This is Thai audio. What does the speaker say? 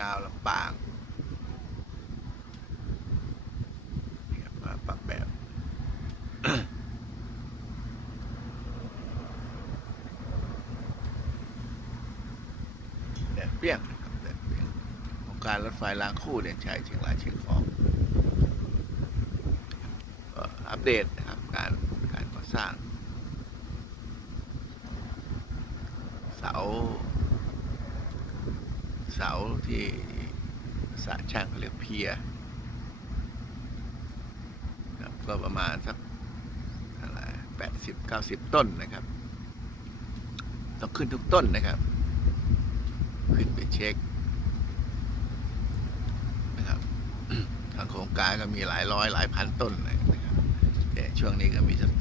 งาวลำปางมาปรับแบบ แดดเปรี้ยงนะครับแดดเปรี้ยงของการรถไฟรางคู่เด่นชัยเชียงรายเชียงของก็อัปเดตนะครับการก่อสร้างเสาที่สาช่างเขาเรียกเพียครับก็ประมาณสักอะไร80-90 ต้นนะครับต้องขึ้นทุกต้นนะครับขึ้นไปเช็คนะครับ ทางโครงการก็มีหลายร้อยหลายพันต้นนะครับแต่ช่วงนี้ก็มีสัก